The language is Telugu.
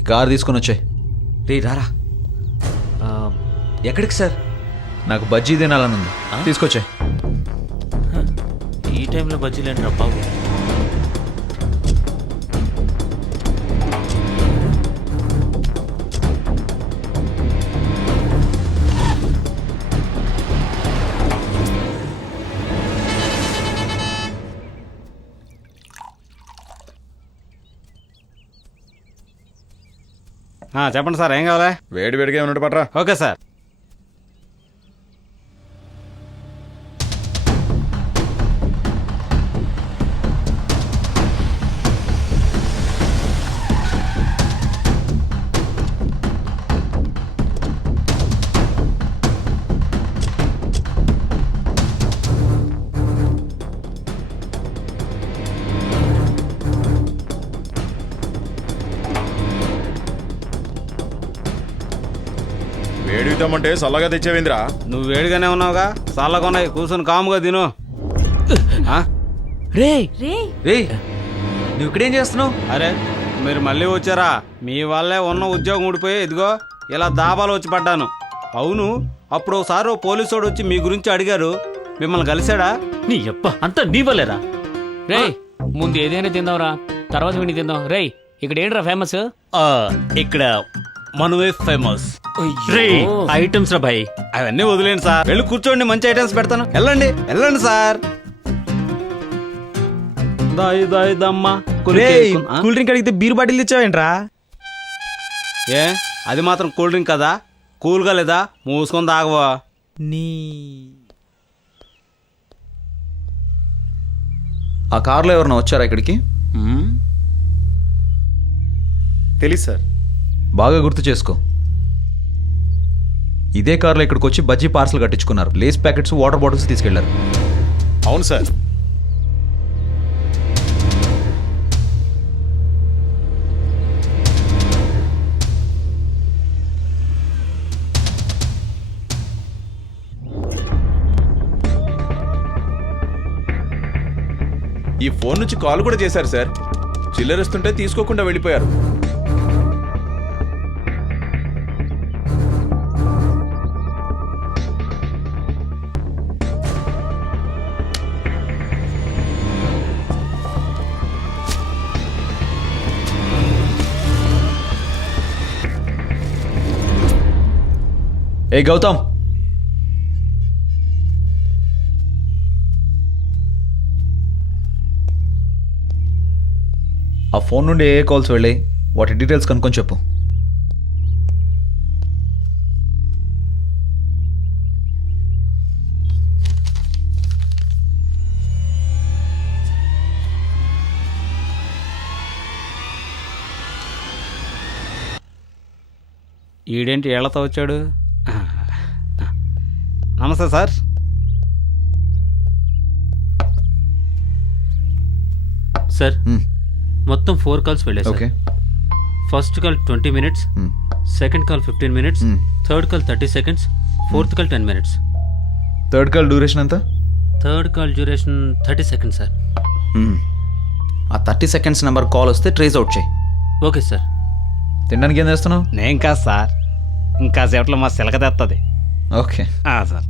ఈ కార్ తీసుకొని వచ్చాయి. రే రారా. ఎక్కడికి సార్? నాకు బజ్జీ తినాలని ఉంది, తీసుకొచ్చాయి. ఈ టైంలో బజ్జీలు ఏంటి బాబు? చెప్పండి సార్, ఏం కావాలి? వేడి వేడిగా ఉన్నట్టు పట్రా. Okay sir. వేడితామంటే చల్లగా తెచ్చేవేంద్రా? నువ్వు వేడిగానే ఉన్నావుగా, చల్లగా ఉన్నాయి, కూర్చొని కాముగా తిను. రే రే నువ్వు ఇక్కడేం చేస్తున్నావు? అరే మీరు మళ్ళీ వచ్చారా? మీ వల్లే ఉన్న ఉద్యోగం ఊడిపోయి ఇదిగో ఇలా దాబాలు వచ్చి పడ్డాను. అవును, అప్పుడు ఒకసారి పోలీసు వచ్చి మీ గురించి అడిగారు, మిమ్మల్ని కలిశాడా? నీ అప్ప అంతా నీ వల్లేరా? రే ముందు ఏదైనా తిందాంరా, తర్వాత వీడిని తిందాం. రే ఇక్కడ ఏంట్రా ఫేమస్? ఇక్కడ మనమే ఫేమస్. రే ఐటమ్స్ రా భాయ్. అవన్నీ వదిలేండి సార్, వెళ్ళి కూర్చోండి, మంచి ఐటమ్స్ పెడతాను. వెళ్ళండి వెళ్ళండి సార్. కూల్ డ్రింక్ అడిగితే బీర్ బాటిల్ తెచ్చావేంట్రా? ఏ అది మాత్రం కూల్ డ్రింక్ కదా, కూల్గా లేదా? మూసుకొని తాగవా? నీ ఆ కార్లో ఎవరైనా వచ్చారా ఇక్కడికి? తెలీదు సార్. బాగా గుర్తు చేసుకో. ఇదే కార్లో ఇక్కడికి వచ్చి బజ్జీ పార్సల్ కట్టించుకున్నారు, లేస్ ప్యాకెట్స్, వాటర్ బాటిల్స్ తీసుకెళ్లారు. అవును సార్. ఈ ఫోన్ నుంచి కాల్ కూడా చేశారు సార్. చిల్లరిస్తుంటే తీసుకోకుండా వెళ్ళిపోయారు. ఏ గౌతమ్, ఆ ఫోన్ నుండి ఏ కాల్స్ వెళ్ళాయి, వాటి డీటెయిల్స్ కనుక్కొని చెప్పు. ఈడేంటి ఏళ్లతో వచ్చాడు? నమస్తే సార్. సార్ మొత్తం 4 కాల్స్ వెళ్ళాయి sir. Okay. First call 20 minutes, second call 15 minutes, third call 30 seconds, fourth call 10 minutes. Third call duration ఎంత? Third call duration 30 seconds sir. ఆ 30 సెకండ్స్ నెంబర్ కాల్ వస్తే ట్రేస్ అవుట్ చేయి. Okay sir. తినడానికి ఏం చేస్తున్నావు? నేను కాదు సార్, ఇంకా సేపట్లో మా సిలక తెస్తుంది. Okay sir.